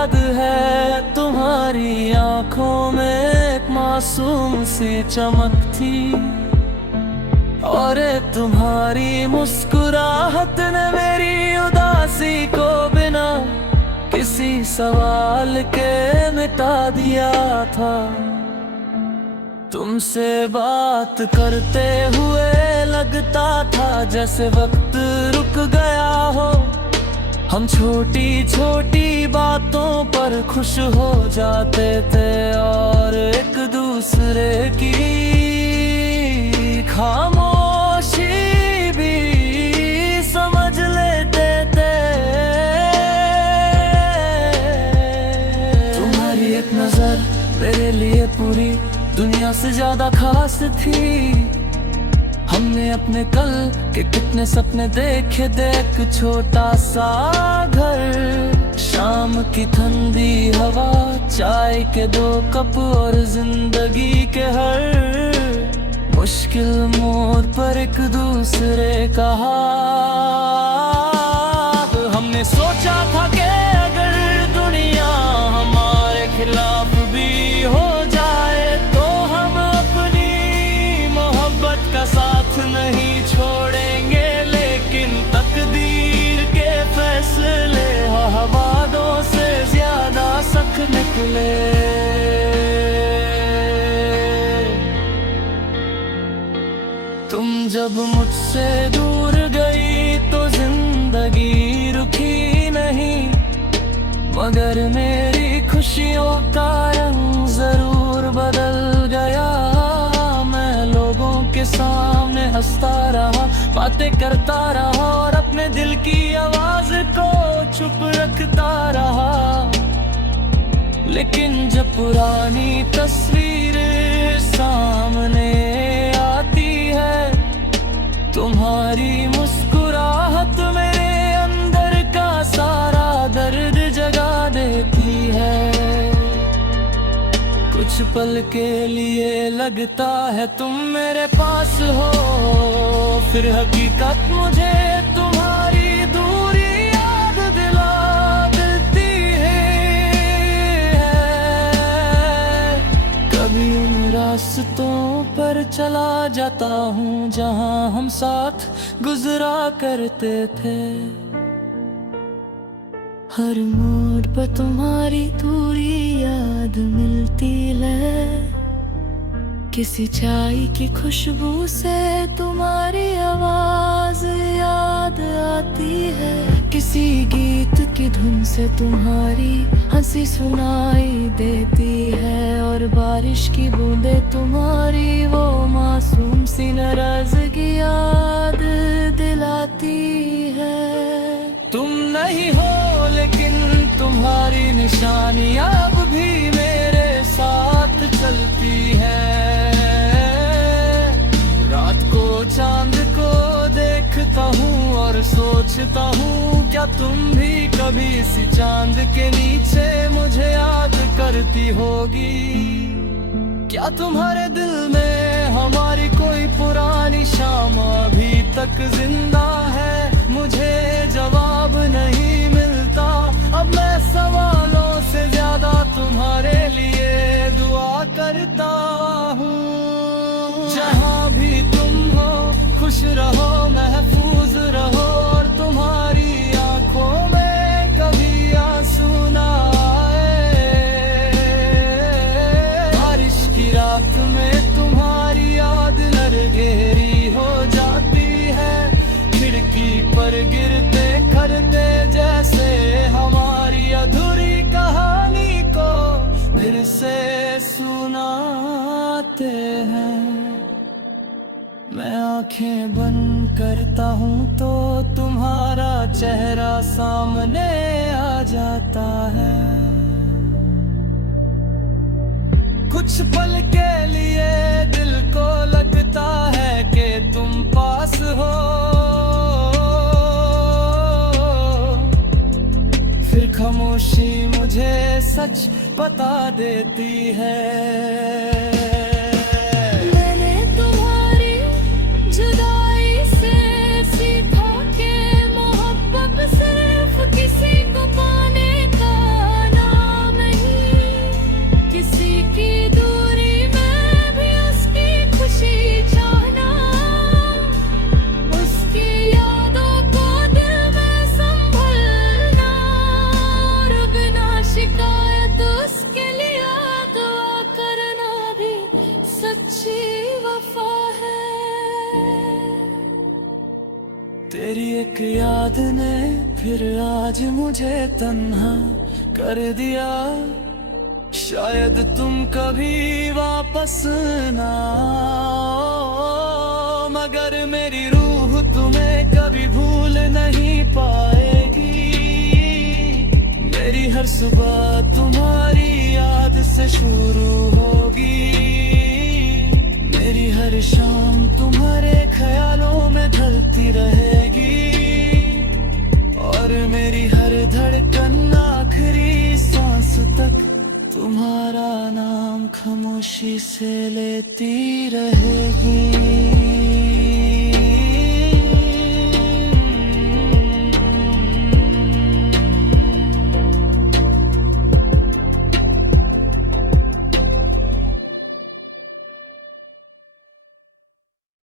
याद है तुम्हारी आंखों में एक मासूम सी चमक थी, और तुम्हारी मुस्कुराहट ने मेरी उदासी को बिना किसी सवाल के मिटा दिया था। तुमसे बात करते हुए लगता था जैसे वक्त रुक गया हो। हम छोटी छोटी बातों पर खुश हो जाते थे और एक दूसरे की खामोशी भी समझ लेते थे। तुम्हारी एक नजर मेरे लिए पूरी दुनिया से ज्यादा खास थी। हमने अपने कल के कितने सपने देखे थे, एक छोटा सा घर, शाम की ठंडी हवा, चाय के 2 कप और जिंदगी के हर मुश्किल मोड़ पर एक दूसरे का हाथ। हमने सोचा था कि अगर दुनिया हमारे खिलाफ भी हो जाए तो हम अपनी मोहब्बत का साथ नहीं छोड़ेंगे, लेकिन तकदीर के फैसले वादों से ज्यादा सख्त निकले। तुम जब मुझसे दूर गई तो जिंदगी रुकी नहीं, मगर मेरी खुशियों का रंग जरूर बदल गया। मैं लोगों के सामने हंसता रहा, बातें करता रहा और अपने दिल की आवाज को चुप रखता रहा। लेकिन जब पुरानी तस्वीर सामने आती है, तुम्हारी मुस्कुराहट मेरे अंदर का सारा दर्द जगा देती है। कुछ पल के लिए लगता है तुम मेरे पास हो, फिर हकीकत मुझे तुम्हारी दूरी याद दिला देती है। कभी उन रास्तों पर चला जाता हूँ जहाँ हम साथ गुजरा करते थे। हर मोड़ पर तुम्हारी दूरी याद मिलती है, किसी चाय की खुशबू से तुम्हारी आवाज याद आती है, किसी गीत की धुन से तुम्हारी हंसी सुनाई देती है, और बारिश की बूंदें तुम्हारी वो मासूम सी नाराजगी याद दिलाती है। तुम नहीं हो लेकिन तुम्हारी निशानियां अब भी मेरे साथ चलती है। रात को चांद को देखता हूँ और सोचता हूँ, क्या तुम भी कभी इसी चांद के नीचे मुझे याद करती होगी? क्या तुम्हारे दिल में हमारी कोई पुरानी शाम अभी तक जिंदा है? मुझे जवाब नहीं मिलता, अब मैं सवालों से ज्यादा तुम्हारे लिए दुआ करता हूँ। जहाँ भी तुम हो खुश रहो, महफूज रहो, और तुम्हारी आंखों में कभी आंसू ना आए। बारिश की रात में तुम्हारी याद नरगेरी हो जाती है, खिड़की पर गिरते खरते जैसे हमारी अधूरी कहानी को फिर से सुनाते हैं। मैं आंखें बंद करता हूँ तो तुम्हारा चेहरा सामने आ जाता है। कुछ पल के लिए दिल को लगता है कि तुम पास हो, फिर खामोशी मुझे सच बता देती है। मैंने तुम्हारी जुदाई से सीखा कि मोहब्बत सिर्फ किसी को पाने का नाम याद ने फिर आज मुझे तन्हा कर दिया। शायद तुम कभी वापस ना आओ, मगर मेरी रूह तुम्हें कभी भूल नहीं पाएगी। मेरी हर सुबह तुम्हारी याद से शुरू होगी, मेरी हर शाम तुम्हारे ख्यालों में ढलती रहेगी, और मेरी हर धड़कन आखिरी सांस तक तुम्हारा नाम खामोशी से लेती रहेगी।